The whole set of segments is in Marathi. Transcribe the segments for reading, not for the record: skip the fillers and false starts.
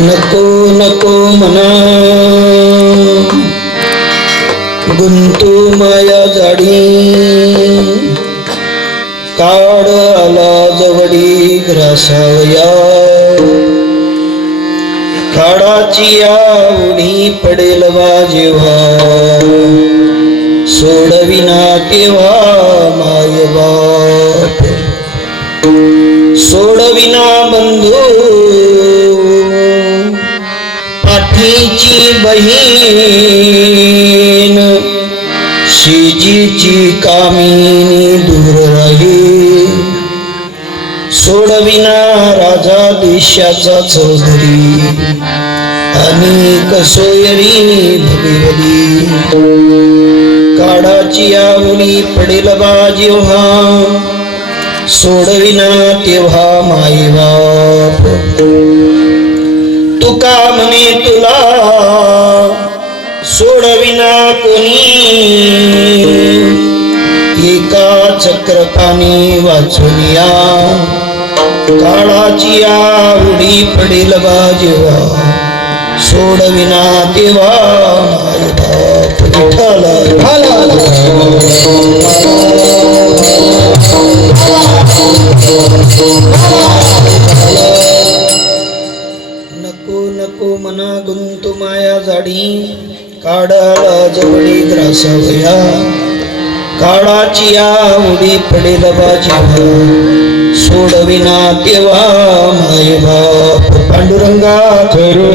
नको नको मना गुंतू माया जाडी काळ आला जवडी ग्रासावया काळाची आवडी पडेल वा जेव्हा सोडविना तेव्हा माय बाप सोडविना बंधू पाठीची बहीण शेजीची कामिनी दूर राही सोडविना राजा देशाचा चौधरी आणि कसोयरी भगवली काळाची आवडी पडेल बा जेव्हा सोडविना तेव्हा माय बाप तुका म्हणे तुला सोडविना कोणी एका चक्रपाणी वाचून या काळाची आवडी पडेल बा जेव्हा सोडविना तेव्हा माय बाप नको नको मना गुंतू माया जाडी काढाला जवळी ग्रासावया काळाची आवडी पडेल बा जेव्हा सोडविना तेव्हा माय बाप पांडुरंगा करू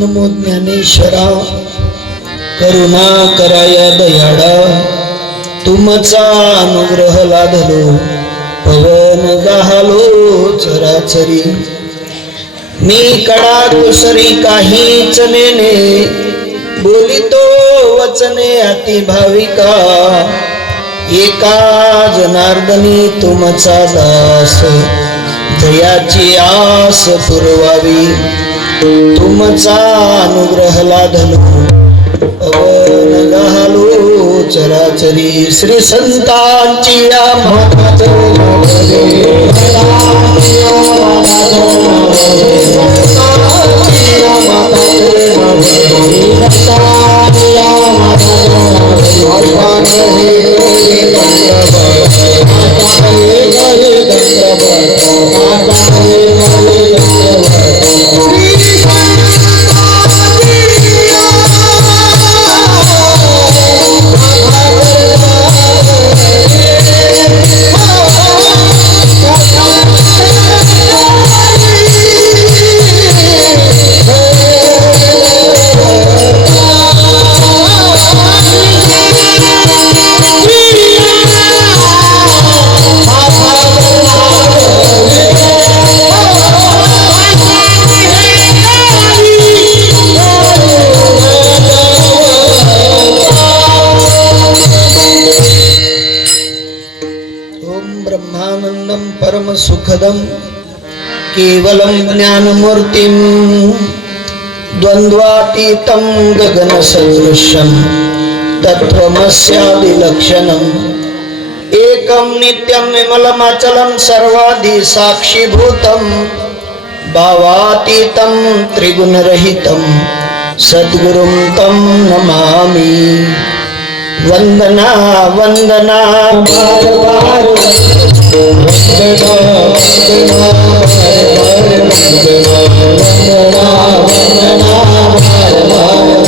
नमो ज्ञानेश्वरा करुणा कराया दयाळा तुमचा अनुग्रह लाधलो पवन गाहलो चराचरी मी कडा कुसरी काहीच नेने बोलितो वचने अति भाविका एका जनार्दनी तुमचा दास जयाची आस पुरवावी तुमचा अनुग्रह लाधलो अवन घालो चराचरी श्री संतांची या ब्रह्मानंदं परम सुखदं केवलं ज्ञानमूर्तिं द्वंद्वातीतं गगन सदृशं तत्त्वमस्यादिलक्षणम् एकं नित्यं विमलमाचलं सर्वादि साक्षीभूतं भावातीतं त्रिगुणरहितं सद्गुरुं तं नमामि वंदना वंदना बार बार वंदना वंदना बार बार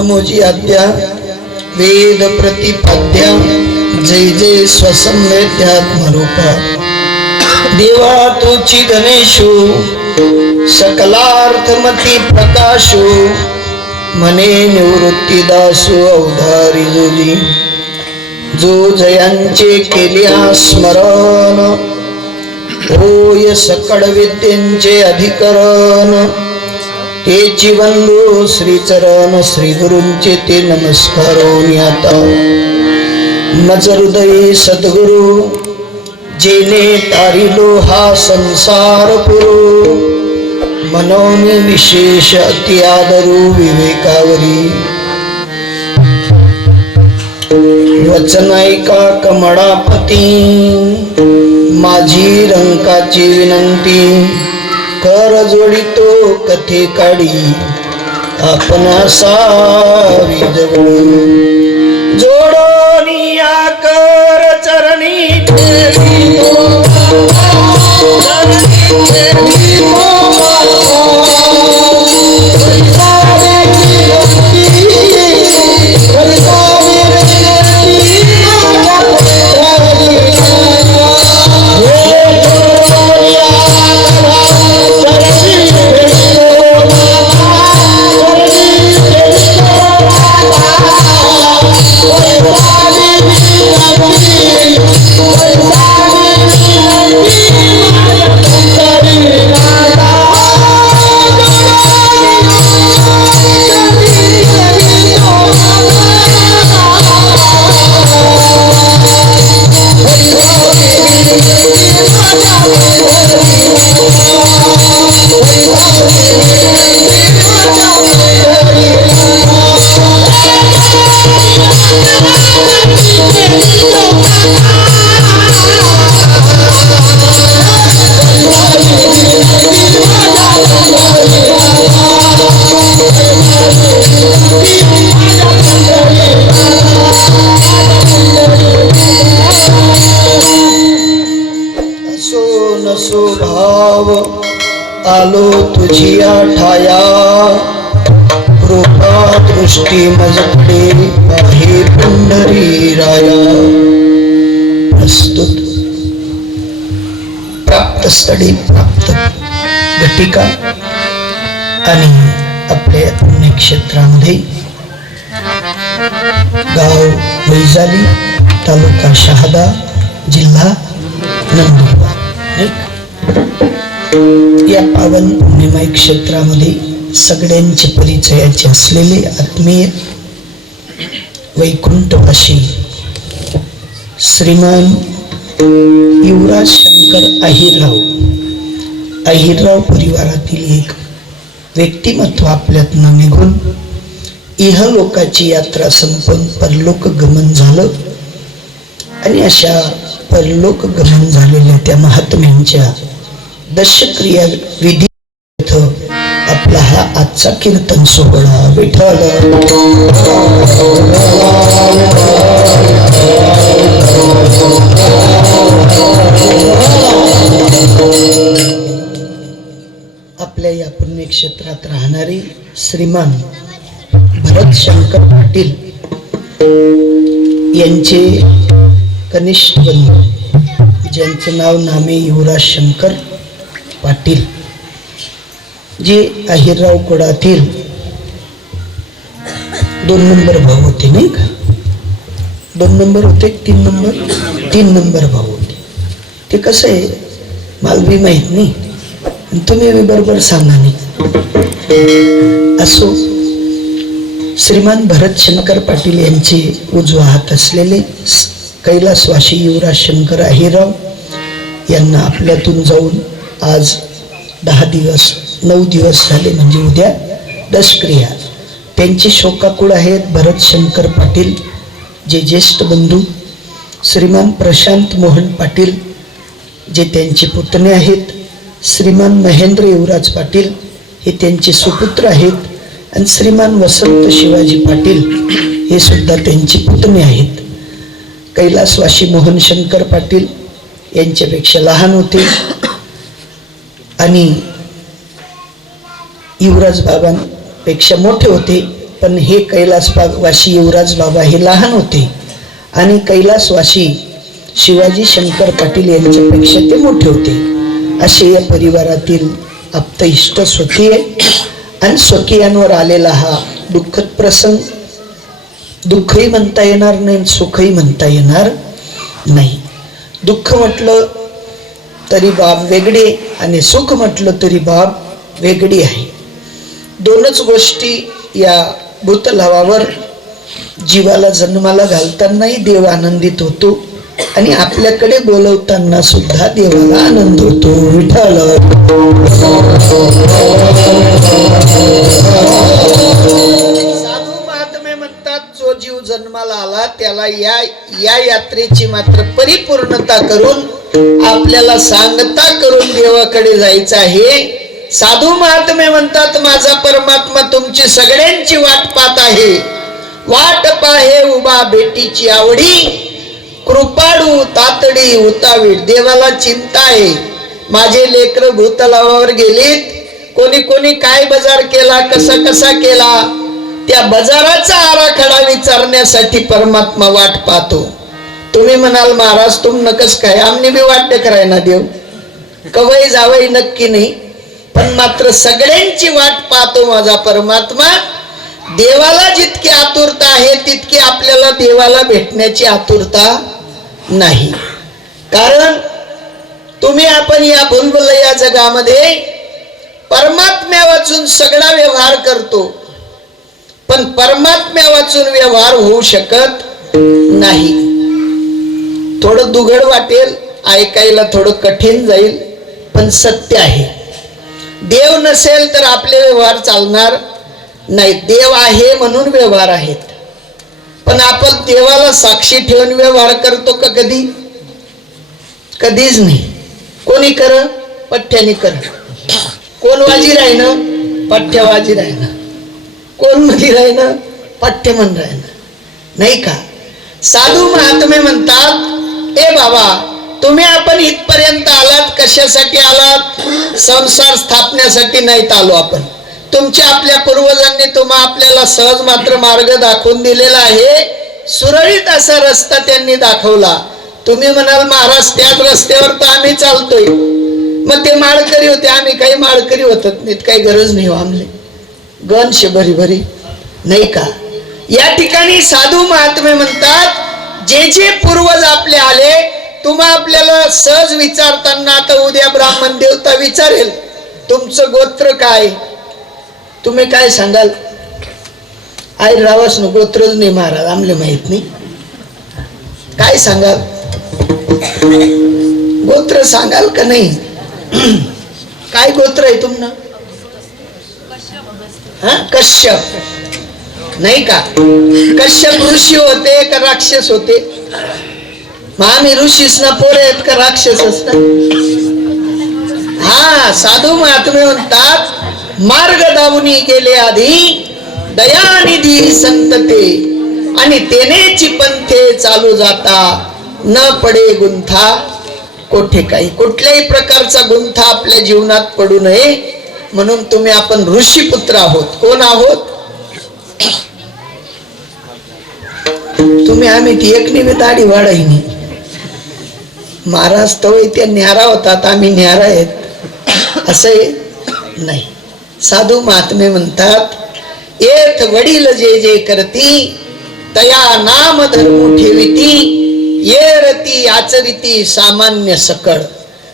नमोजी आद्या वेद प्रतिपाद्या जय जय स्वसंवेद्यात्मरूपा देवा तुची गणेशो सकलार्थमती प्रकाशो मने निवृत्ती दासो अवधारी जोजी जो जयांचे केल्या स्मरण होय सकळ विद्येंचे अधिकरण तेची वंदो श्रीचरण श्री गुरूंचे ते नमस्कारोनी आता मज हृदयी सद्गुरु जेने तारिलो हा संसार पुरो मनोनी विशेष अति आदरू विवेकावरी वचन ऐका कमळापती माझी रंकाची विनंती कर जोडितो कथे काढी आपण सावी जगू जोडोनिया कर चरणी ठेवितो भाव आलो तुझी ठाया कृपा दृष्टी मजकडे आहे पंढरी राया. प्रस्तुत प्राप्त स्थळी प्राप्त घटिका आणि आपल्या पुण्यक्षेत्रामध्ये गाव वैजाली, तालुका शहादा, जिल्हा नंदुरबार या पावन पुण्यमय क्षेत्रामध्ये सगळ्यांचे परिचयाचे असलेले आत्मीय वैकुंठवासी श्रीमान युवराज शंकर अहिरराव परिवारातील एक व्यक्तिमत्व आपल्यातनं निघून इहलोकाची यात्रा संपून परलोक गमन झालं. आणि अशा परलोक गमन झालेल्या त्या महात्म्यांच्या दशक्रिया विधी आपला हा आजचा कीर्तन सोहळा. विठ्ठल आपल्या या पुण्यक्षेत्रात राहणारे श्रीमान भरत शंकर पाटील यांचे कनिष्ठ बंधू ज्यांचं नाव नामे युवराज शंकर पाटील, जे अहिरराव कुळातील 2 नंबर भाऊ होते नाही का? 2 नंबर होते, 3 नंबर भाऊ होते. ते कसं आहे मला बी माहित नाही, तुम्ही बी बरोबर सांगा नाही. असो, श्रीमान भरत शंकर पाटील यांचे उजवा हात असलेले कैलासवासी युवराज शंकर अहिरराव यांना आपल्यातून जाऊन आज 9 दिवस झाले, म्हणजे उद्या दशक्रिया. त्यांचे शोकाकुळ आहेत भरत शंकर पाटील, जे ज्येष्ठ बंधू श्रीमान प्रशांत मोहन पाटील, जे त्यांचे पुतणे आहेत. श्रीमान महेंद्र युवराज पाटील हे त्यांचे सुपुत्र आहेत. आणि श्रीमान वसंत शिवाजी पाटील हे सुद्धा त्यांचे पुतणे आहेत. कैलासवासी मोहन शंकर पाटील यांच्यापेक्षा लहान होते आणि युवराज बाबांपेक्षा मोठे होते. पण हे कैलासवासी युवराज बाबा हे लहान होते आणि कैलासवासी शिवाजी शंकर पाटील यांच्यापेक्षा ते मोठे होते. असे या परिवारातील आप्त इष्ट स्वकीय आणि स्वकीयांवर आलेला हा दुःखद प्रसंग. दुःखही म्हणता येणार नाही, सुखही म्हणता येणार नाही. दुःख म्हटलं तरी बाब वेगळी आणि सुख म्हटलं तरी बाब वेगळी आहे. दोनच गोष्टी या भूतलावावर जीवाला जन्माला घालतानाही देव आनंदित होतो आणि आपल्याकडे बोलवताना सुद्धा देवाला आनंद होतो. विठ्ठल साधू महात्मे म्हणतात, जो जीव जन्माला आला त्याला या यात्रेची मात्र परिपूर्णता करून आपल्याला सांगता करून देवाकडे जायचं आहे. साधू महात्मे म्हणतात, माझा परमात्मा तुमची सगळ्यांची वाट पाहत आहे. वाट पाहे उभा भेटीची आवडी, कृपाळू तातडी उतावीड. देवाला चिंता आहे, माझे लेकर भूतलावावर गेलीत, कोणी कोणी काय बाजार केला, कसा केला, त्या बाजाराचा आराखडा विचारण्यासाठी परमात्मा वाट पाहतो. तुम्ही म्हणाल महाराज तुम नकस काय, आमने बी वाट कराय ना देव, कवई जावई नक्की नाही, पण मात्र सगळ्यांची वाट पाहतो माझा परमात्मा. देवाला जितकी आतुरता आहे तितकी आपल्याला देवाला भेटण्याची आतुरता नाही. कारण तुम्ही आपण या भुलभुलैया जगामध्ये परमात्म्या वाचून सगळा व्यवहार करतो, पण परमात्म्या वाचून व्यवहार होऊ शकत नाही. थोडं दुघड वाटेल, ऐकायला थोडं कठीण जाईल, पण सत्य आहे. देव नसेल तर आपले व्यवहार चालणार नाही. देव आहे म्हणून व्यवहार आहेत, पण आपण देवाला साक्षी ठेवून व्यवहार करतो का कधी? कधीच नाही. कोणी कर पठ्ठ्याने कर, कोण वाजी राहिनं पठ्ठ्या वाजी राहिनं, कोण मधी राहिनं पठ्ठ्य म्हण राहिनं, नाही का? साधू महात्मे म्हणतात, ए बाबा तुम्ही आपण इथपर्यंत आलात कशासाठी आलात? संसार स्थापण्यासाठी नाहीत आलो आपण. तुमच्या आपल्या पूर्वजांनी आपल्याला सहज मात्र मार्ग दाखवून दिलेला आहे. सुरळीत असा रस्ता त्यांनी दाखवला. तुम्ही म्हणाल महाराज त्याच रस्त्यावर तर आम्ही चालतोय. मग ते माळकरी होते, आम्ही काही माळकरी होतात नाहीत, काही गरज नाही. आमले गणशे भरी भरी नाही का. या ठिकाणी साधू महात्मे म्हणतात जे जे पूर्वज आपले आले, आपल्याला सहज विचारताना आता उद्या ब्राह्मण देवता विचारेल तुमचं गोत्र काय, तुम्ही काय सांगाल? आई रावस न गोत्रच नाही महाराज आमले माहित नाही. काय सांगाल? गोत्र सांगाल का नाही? काय गोत्र आहे तुमनं? कश्यप नाही का? कश्यप ऋषी होते का राक्षस होते? मग आम्ही ऋषीस ना पोरे आहेत का राक्षस असतात? हा, साधू महात्मे म्हणतात मार्ग दावुनी गेले आधी दयानिधी संतते आणि तेनेची पंथे चालू जाता न पडे गुंथा कोठे काही. कुठल्याही प्रकारचा गुंथा आपल्या जीवनात पडू नये म्हणून आपण ऋषीपुत्र आहोत. कोण आहोत? आम्ही ती एक निमित्त दाढी वाढायनी. महाराज तो त्या न्यारा होतात, आम्ही न्यारा आहेत असे नाही. साधू महात्मे म्हणतात येथ वडील जे जे करती तया नाम धर्म ठेविती ये रती आचरिती सामान्य सकड.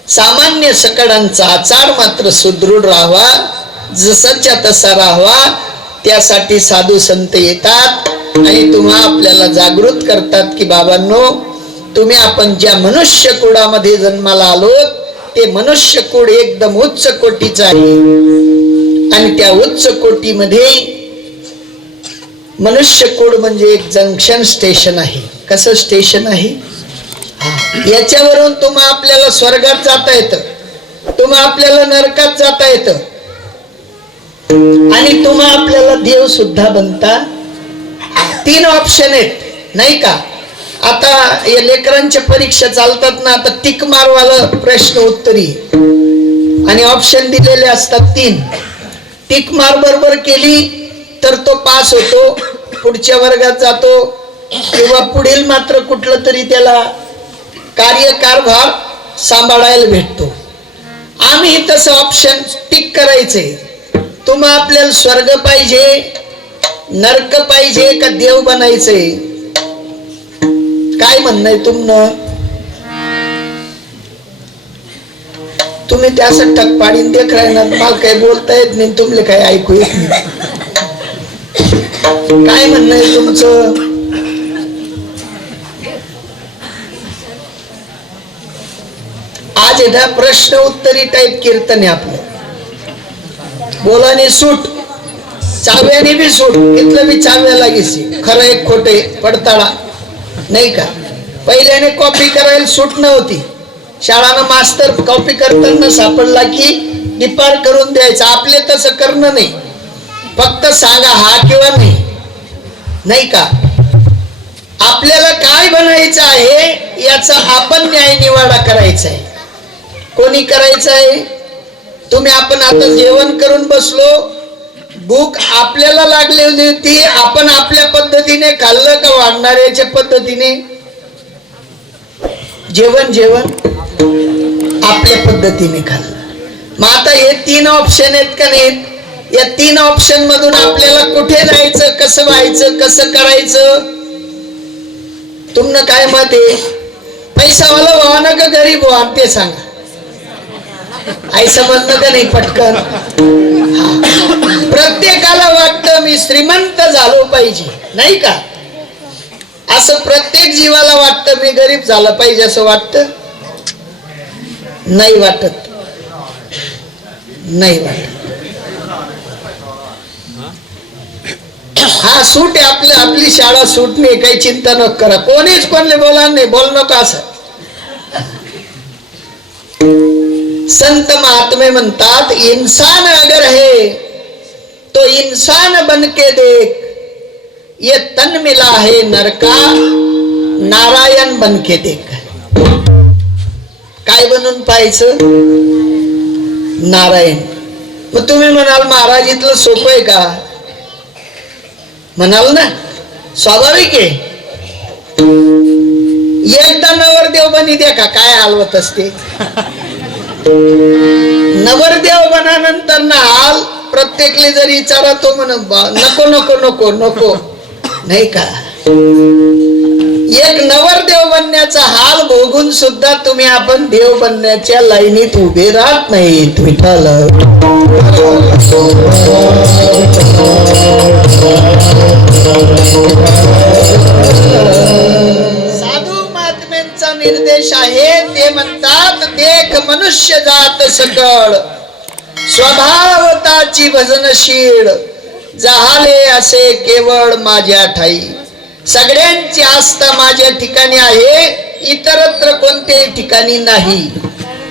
सामान्य सकडांचा आचार मात्र सुदृढ राहावा, जसाच्या तसा राहावा. त्यासाठी साधू संत येतात आणि आपल्याला जागृत करतात की बाबांनो, आपण ज्या मनुष्य कुळामध्ये जन्माला आलो ते मनुष्य कुळ एकदम उच्च कोटीचं आहे. आणि त्या उच्च कोटीमध्ये मनुष्य कुळ म्हणजे एक जंक्शन स्टेशन आहे. कसं स्टेशन आहे? याच्यावरून आपल्याला स्वर्गात जाता येतं, आपल्याला नरकात जाता येतं आणि आपल्याला देव सुद्धा बनता. 3 ऑप्शन आहेत नाही का. आता या लेकरांच्या परीक्षा चालतात ना, आता टिक मारवाला प्रश्न उत्तरी आणि ऑप्शन दिलेले असतात 3. टिक मार बरोबर केली तर तो पास होतो, पुढच्या वर्गात जातो किंवा पुढील मात्र कुठलं तरी त्याला कार्यकारभार सांभाळायला भेटतो. आम्ही तसं ऑप्शन टिक करायचंय. आपल्याला स्वर्ग पाहिजे, नरक पाहिजे का देव बनायचंय? काय म्हणणं आहे तुम्ही त्यासाठी टक पाडीन देख राहणार. मला काही बोलता येत नाही, तुमले काही ऐकू येत नाही. काय म्हणणं आहे तुमचं? आज एका प्रश्न उत्तरी टाईप कीर्तन आहे आपलं. बोलाने सूट, चाव्याने बी सूट. इथलं बी चाव्या लागेसी. खरं एक खोटे पडताळा नाही का. पहिल्याने कॉपी करायला सूट नव्हती. शाळानं मास्तर कॉपी करताना सापडला की डिपार करून द्यायचं. आपले तसं करणं नाही, फक्त सांगा हा किंवा नाही, नाही का. आपल्याला काय बनायचं आहे याचा आपण न्याय निवाडा करायचा आहे. कोणी करायचं आहे? आपण आता जेवण करून बसलो, भूक आपल्याला लागलेली होती, आपण आपल्या पद्धतीने खाल्लं का वाढणाऱ्याच्या पद्धतीने? जेवण आपल्या पद्धतीने खाल्लं. मग आता हे 3 ऑप्शन आहेत का नाहीत? या 3 ऑप्शन मधून आपल्याला कुठे जायचं, कसं व्हायचं, कसं करायचं? तुमनं काय मत आहे? पैसावाला व्हा ना का गरीब व्हा ते सांगा. आई समजणं का नाही पटकन? प्रत्येकाला वाटतं मी श्रीमंत झालो पाहिजे नाही का. असं प्रत्येक जीवाला वाटतं मी गरीब झालं पाहिजे असं वाटतं? नाही वाटत, नाही वाटत. हा सूट आहे आपली शाळा सूट नाही, काही चिंता नको करा. कोणीच कोणले बोला नाही, बोल नको असं. संत महात्मे म्हणतात इंसान अगर है तो इंसान बन के देख, ये तन मिला है नरका नारायण बन के देख. काय बनून पाहायचं? नारायण. मग तुम्ही म्हणाल महाराज इथलं सोपं आहे का? म्हणाल ना, स्वाभाविक आहे. एकदा नवरदेव बनी द्या का, काय हलवत असते. नवरदेव बनानंतर ना हाल प्रत्येकले जरी विचारा तो म्हण नको नको नको नको, नाही का? एक नवरदेव बनण्याचा हाल भोगून सुद्धा तुम्ही आपण देव बनण्याच्या लाईनीत उभे राहत नाहीत. विठ्ठल. साधू महात्म्यांचा निर्देश आहे. ते म्हणतात, देख मनुष्य जात सकळ स्वभावताची भजनशील, जहाले असे केवळ माझ्या ठाई. सगळ्यांची आस्था माझ्या ठिकाणी आहे, इतरत्र कोणत्याही ठिकाणी नाही.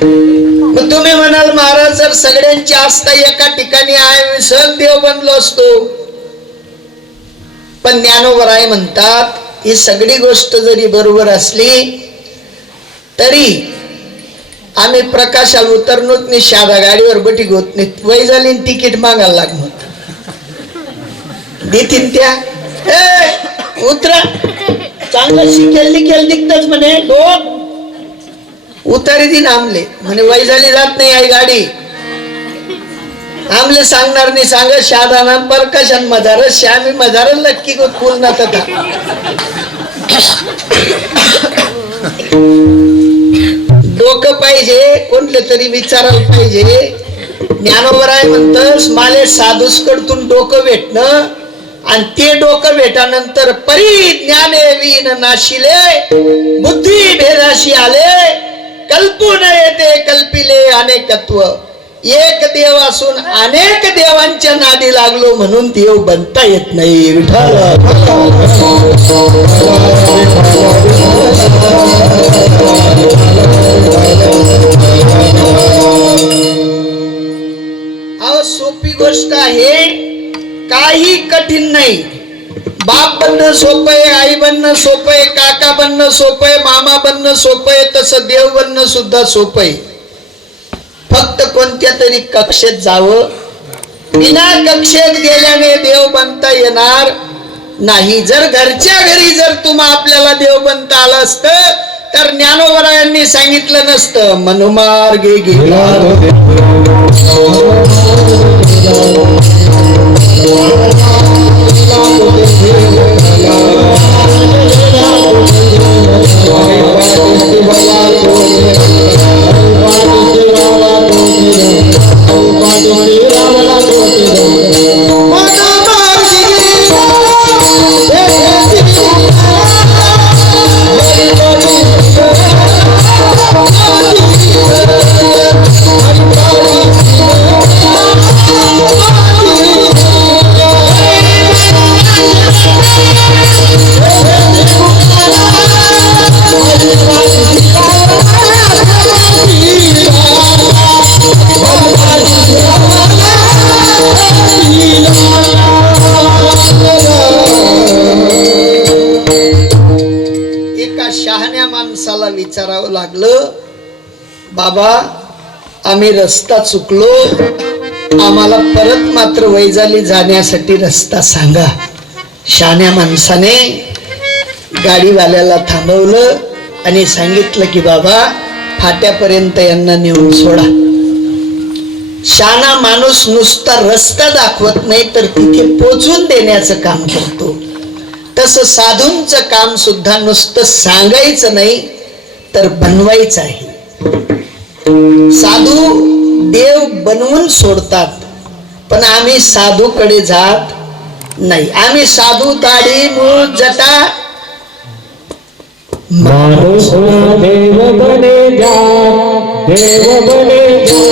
मग तुम्ही म्हणाल महाराज जर सगळ्यांची आस्था एका ठिकाणी आहे, मी सहज देव बनलो असतो. पण ज्ञानोबराय म्हणतात, ही सगळी गोष्ट जरी बरोबर असली तरी आम्ही प्रकाशाला उतरणोत नाही, साधा गाडीवर बटी होत नाही. वय झाली तिकीट मागायला लागणार. देतील त्या उतरा, चांगलं शिकेल लिखेल दिखतच म्हणे, दोन उतारी दिन आमले म्हणे वय झाली जात नाही आई गाडी. आमले सांगणार नाही, सांग शादाना प्रकाशन मधार श्यामी मधार नक्की गो फुल ना तथा. डोकं पाहिजे, कोणते तरी विचारायला पाहिजे. ज्ञानोबराय म्हणतस, माले साधूस कडतून डोकं भेटणं आणि ते डोकं भेटानंतर परिज्ञाने वीन नाशिले, बुद्धी भेदाशी आले, कल्पू न येते कल्पिले अनेकत्व. एक देव असून अनेक देवांच्या नादी लागलो म्हणून देव बनता येत नाही. विठ्ठल. अहो सोपी गोष्ट आहे, काही कठीण नाही. बाप बनणं सोपं आहे, आई बनणं सोपं आहे, काका बनणं सोपं आहे, मामा बनणं सोपं आहे, तसं देव बनणं सुद्धा सोपं आहे. फक्त कोणत्या तरी कक्षेत जावं. बिना कक्षेत गेल्याने देव बनता येणार नाही. जर घरच्या घरी जर तुम्हा आपल्याला देव बनता आलं असतं तर ज्ञानोबरायांनी सांगितलं नसतं, मनुमार्गे गेला माणसाला विचारावं लागलं, बाबा आम्ही रस्ता चुकलो, आम्हाला परत मात्र वैजाली जाण्यासाठी रस्ता सांगा. शहाण्या माणसाने गाडीवाल्याला थांबवलं आणि सांगितलं की बाबा फाट्यापर्यंत यांना नेऊन सोडा. शहाणा माणूस नुसता रस्ता दाखवत नाही तर तिथे पोचून देण्याचं काम करतो. तसं साधूंचं काम सुद्धा नुसतं सांगायचं नाही तर बनवायचं आहे. साधू देव बनवून सोडतात, पण आम्ही साधूकडे जात नाही. आम्ही साधू दाढी मूळ जटा माणूस देव बने जा, देव बने जा.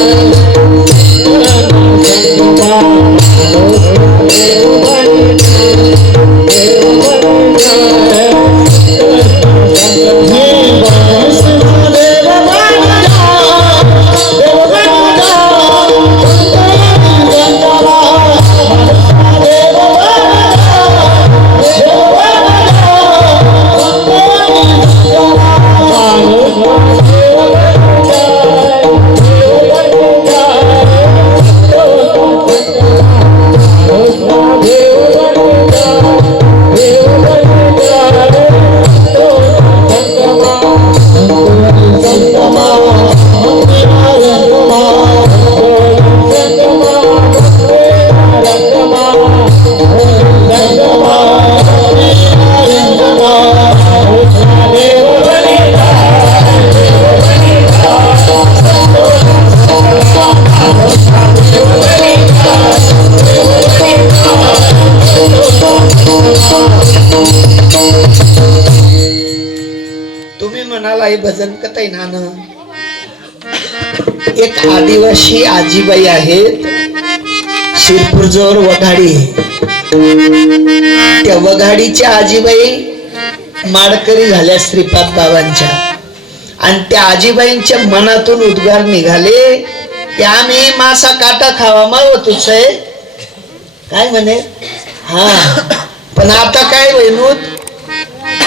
म्हणाला हे भजन कथाय नान. एक आदिवासी आजीबाई आहेत शिरपूर जवळ वघाडी. त्या वघाडीच्या आजीबाई माडकरी झाल्या श्रीपाद बाबांच्या. आणि त्या आजीबाईंच्या मनातून उद्गार निघाले की आम्ही मासा काटा खावा मावतच आहे. काय म्हणे हा पण आता काय वैनूत,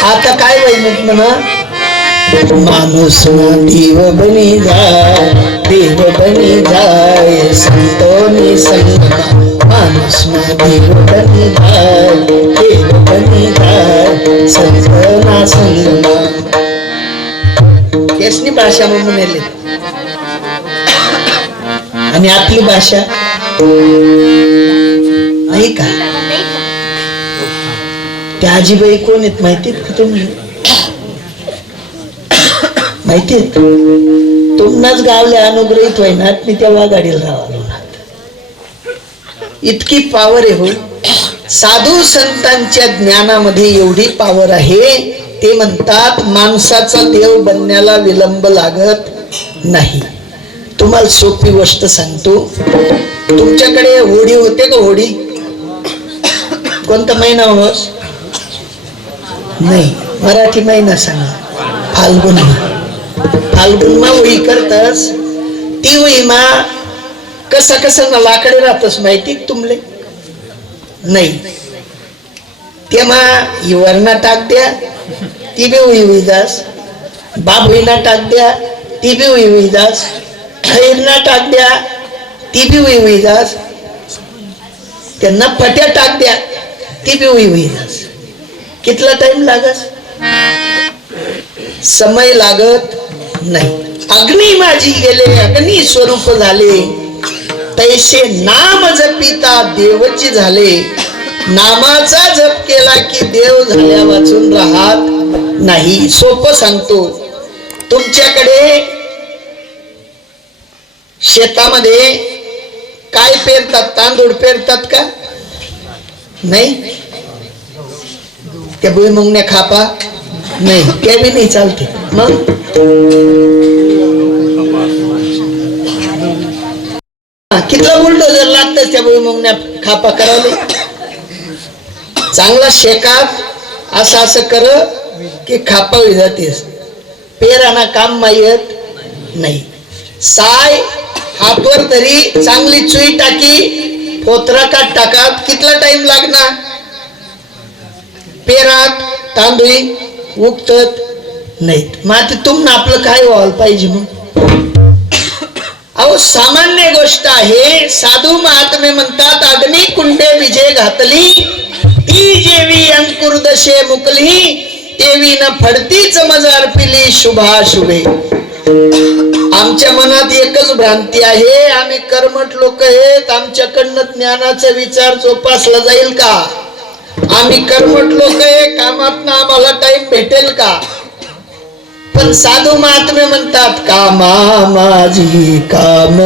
आता काय वैनूत म्हणा, माणूस ना देव बनी जाय, देव बनी जाय संतोनी संगमा. माणूस ना देव बनी जाय, देव बनी जाय संतना संगमा. केसनी भाषा म्हणून आणि आपली भाषा नाही का. त्या आजीबाई कोण आहेत माहितीत का तुम्ही? माहितीत तुम्हाच गावले अनुग्रहित होईनात मी त्या वाघाडीला राहावं. इतकी पावर आहे हो. साधू संतांच्या ज्ञानामध्ये एवढी पावर आहे. ते म्हणतात माणसाचा देव बनण्याला विलंब लागत नाही. तुम्हाला सोपी गोष्ट सांगतो. तुमच्याकडे होडी होते का? होडी कोणता महिना होस? नाही, मराठी महिना सांगा. फाल्गुन. फाल्गुन मा होळी करतस. ती होळी मा कसा कसा ना लाकडे राहतस माहिती तुमले? नाही, तेव्हा ही वरणा टाक द्या ती बी होई दास. बाबळीना टाक द्या ती बी होई दास. खैरना टाक द्या ती बी होई दास. त्यांना पट्या टाक द्या ती बी होई दास. कितला टाइम लागस? समय लागत नाही. अग्नी माझी गेले अग्नी स्वरूप झाले, तैसे नाम जपिता देवची झाले. नामाचा जप केला की देव झाल्या वाचून राहत नाही. सोपं सांगतो. तुमच्याकडे शेतामध्ये काय पेरतात? तांदूळ पेरतात का? नाही. त्या भुईमुंगण्या खापा नाही, त्या बी नाही चालते. मग कितला बुलडोजर लागतं त्या भुईमुंगण्या खापा करायला? चांगला शेकात असं असं कर की खापावी जातेस. पेराना काम माहीत नाही. साय हातवर तरी चांगली चुई टाकी पोत्रा काट टाकात कितला टाइम लागणार? पेरात तांदूळी उगतत नाहीत. मग आता तुमनं आपलं काय व्हायला पाहिजे? मग अहो सामान्य गोष्ट आहे. साधू महात्मे म्हणतात अग्नी कुंडे विजय घातली, ती जेवी अंकुर दशे मुकली, तेवी न फडतीच मज अर्पिली शुभाशुभे. आमच्या मनात एकच भ्रांती आहे. आम्ही कर्मठ लोक आहेत, आमच्याकडनं ज्ञानाचा विचार जोपासला जाईल का? आम्ही कर्मठ लोक आहे, कामात आम्हाला टाइम भेटेल का? पण साधू महात्मे म्हणतात कामा माझी काम